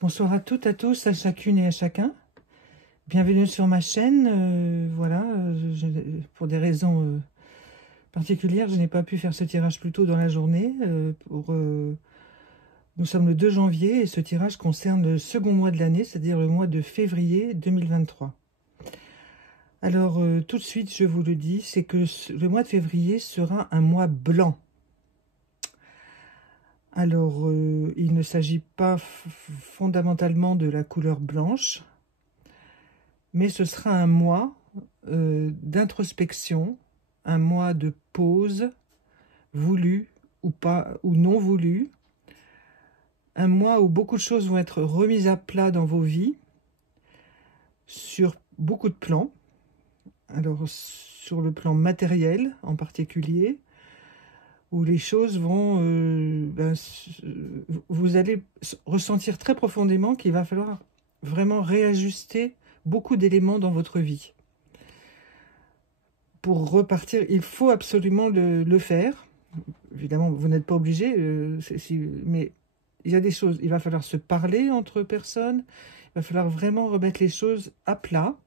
Bonsoir à toutes, à tous, à chacune et à chacun. Bienvenue sur ma chaîne. Voilà, pour des raisons particulières, je n'ai pas pu faire ce tirage plus tôt dans la journée. Nous sommes le 2 janvier et ce tirage concerne le second mois de l'année, c'est-à-dire le mois de février 2023. Alors, tout de suite, je vous le dis, c'est que le mois de février sera un mois blanc. Alors, il ne s'agit pas fondamentalement de la couleur blanche, mais ce sera un mois d'introspection, un mois de pause, voulu ou pas, ou non voulu, un mois où beaucoup de choses vont être remises à plat dans vos vies, sur beaucoup de plans. Alors, sur le plan matériel en particulier, où les choses vont... vous allez ressentir très profondément qu'il va falloir vraiment réajuster beaucoup d'éléments dans votre vie. Pour repartir, il faut absolument le faire. Évidemment, vous n'êtes pas obligé, mais il y a des choses, il va falloir se parler entre personnes, il va falloir vraiment remettre les choses à plat.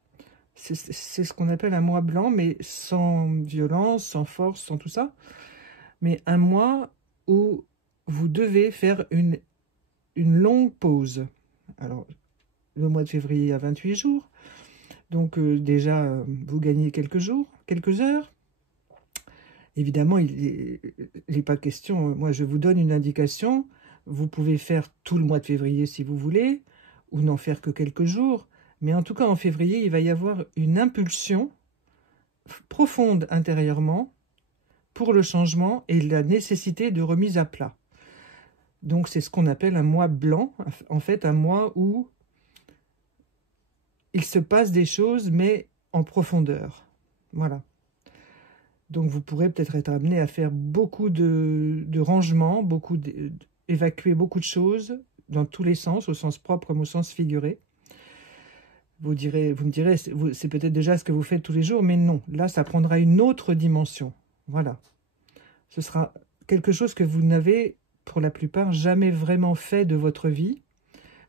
C'est ce qu'on appelle un mois blanc, mais sans violence, sans force, sans tout ça. Mais un mois où vous devez faire une longue pause. Alors, le mois de février a 28 jours. Donc déjà, vous gagnez quelques jours, quelques heures. Évidemment, il n'est pas question, moi je vous donne une indication, vous pouvez faire tout le mois de février si vous voulez, ou n'en faire que quelques jours, mais en tout cas en février, il va y avoir une impulsion profonde intérieurement pour le changement et la nécessité de remise à plat. Donc c'est ce qu'on appelle un mois blanc, en fait un mois où il se passe des choses, mais en profondeur. Voilà. Donc vous pourrez peut-être être amené à faire beaucoup de rangements, évacuer beaucoup de choses dans tous les sens, au sens propre comme au sens figuré. Vous me direz, c'est peut-être déjà ce que vous faites tous les jours, mais non. Là, ça prendra une autre dimension. Voilà. Ce sera quelque chose que vous n'avez, pour la plupart, jamais vraiment fait de votre vie.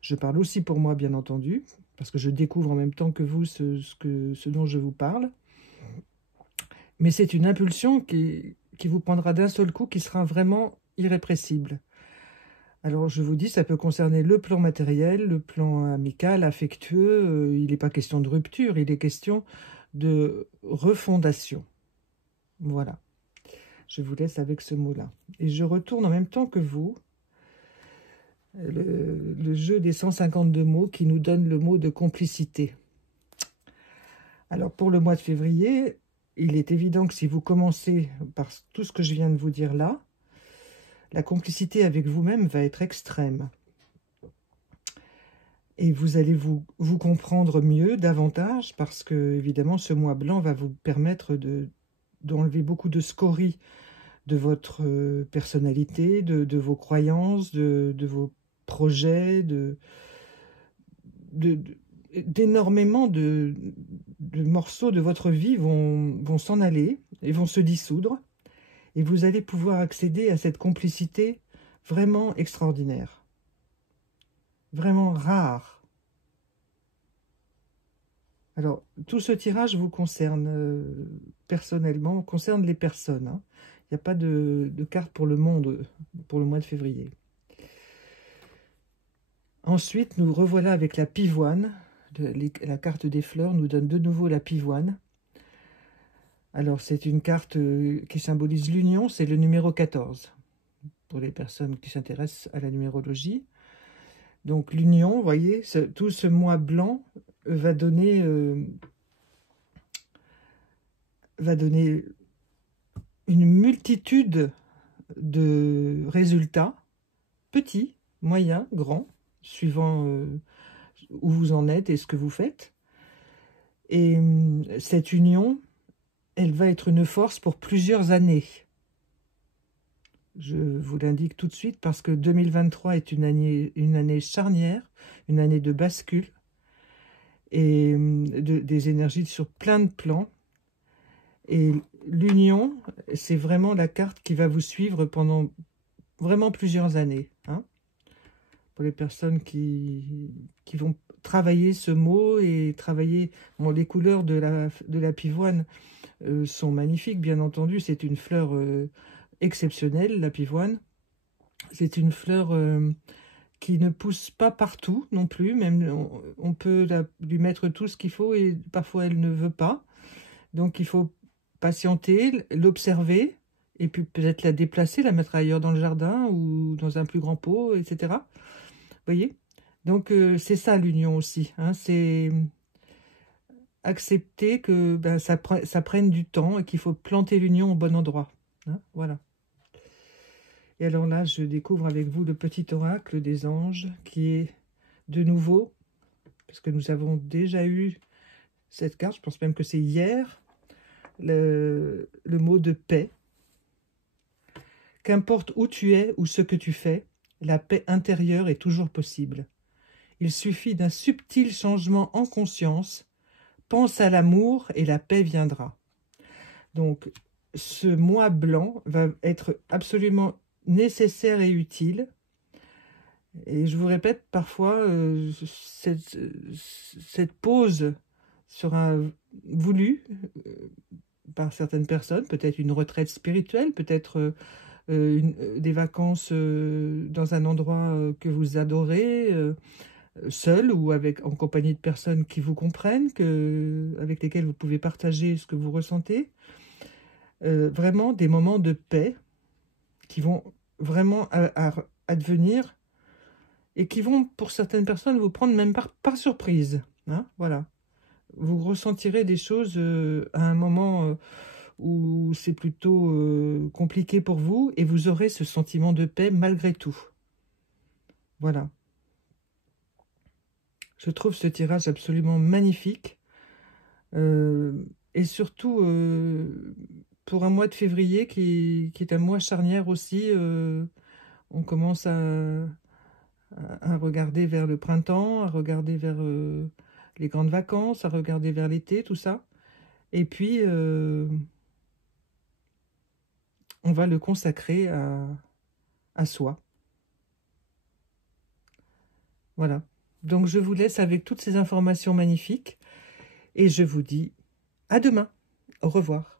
Je parle aussi pour moi, bien entendu, parce que je découvre en même temps que vous ce dont je vous parle. Mais c'est une impulsion qui vous prendra d'un seul coup, qui sera vraiment irrépressible. Alors je vous dis, ça peut concerner le plan matériel, le plan amical, affectueux. Il n'est pas question de rupture, il est question de refondation. Voilà. Je vous laisse avec ce mot-là. Et je retourne en même temps que vous le jeu des 152 mots qui nous donne le mot de complicité. Alors pour le mois de février, il est évident que si vous commencez par tout ce que je viens de vous dire là, la complicité avec vous-même va être extrême. Et vous allez vous comprendre mieux, davantage, parce que, évidemment, ce mois blanc va vous permettre d'enlever beaucoup de scories de votre personnalité, de vos croyances, de vos projets, d'énormément de morceaux de votre vie vont s'en aller et vont se dissoudre. Et vous allez pouvoir accéder à cette complicité vraiment extraordinaire. Vraiment rare. Alors, tout ce tirage vous concerne personnellement, concerne les personnes. Hein. Il n'y a pas de carte pour le monde pour le mois de février. Ensuite, nous revoilà avec la pivoine. La carte des fleurs nous donne de nouveau la pivoine. Alors, c'est une carte qui symbolise l'union, c'est le numéro 14, pour les personnes qui s'intéressent à la numérologie. Donc, l'union, vous voyez, tout ce mois blanc va donner une multitude de résultats, petits, moyens, grands, suivant où vous en êtes et ce que vous faites. Et cette union, elle va être une force pour plusieurs années. Je vous l'indique tout de suite parce que 2023 est une année charnière, une année de bascule et des énergies sur plein de plans. Et l'union, c'est vraiment la carte qui va vous suivre pendant vraiment plusieurs années. Hein. pour les personnes qui vont travailler ce mot et travailler... Bon, les couleurs de la pivoine sont magnifiques, bien entendu. C'est une fleur exceptionnelle, la pivoine. C'est une fleur qui ne pousse pas partout non plus. Même on peut lui mettre tout ce qu'il faut et parfois elle ne veut pas. Donc il faut patienter, l'observer et puis peut-être la déplacer, la mettre ailleurs dans le jardin ou dans un plus grand pot, etc. Vous voyez? Donc c'est ça l'union aussi, hein, c'est accepter que ben, ça prenne du temps et qu'il faut planter l'union au bon endroit. Hein, voilà. Et alors là, je découvre avec vous le petit oracle des anges qui est de nouveau, parce que nous avons déjà eu cette carte, je pense même que c'est hier, le mot de paix. Qu'importe où tu es ou ce que tu fais, la paix intérieure est toujours possible. Il suffit d'un subtil changement en conscience. Pense à l'amour et la paix viendra. Donc, ce mois blanc va être absolument nécessaire et utile. Et je vous répète, parfois, cette pause sera voulue par certaines personnes, peut-être une retraite spirituelle, peut-être des vacances dans un endroit que vous adorez, seul ou en compagnie de personnes qui vous comprennent, avec lesquelles vous pouvez partager ce que vous ressentez. Vraiment des moments de paix qui vont vraiment advenir et qui vont, pour certaines personnes, vous prendre même par surprise. Hein, voilà. Vous ressentirez des choses à un moment où c'est plutôt compliqué pour vous et vous aurez ce sentiment de paix malgré tout. Voilà. Je trouve ce tirage absolument magnifique. Et surtout, pour un mois de février qui est un mois charnière aussi, on commence à regarder vers le printemps, à regarder vers les grandes vacances, à regarder vers l'été, tout ça. Et puis, on va le consacrer à soi. Voilà. Donc, je vous laisse avec toutes ces informations magnifiques et je vous dis à demain. Au revoir.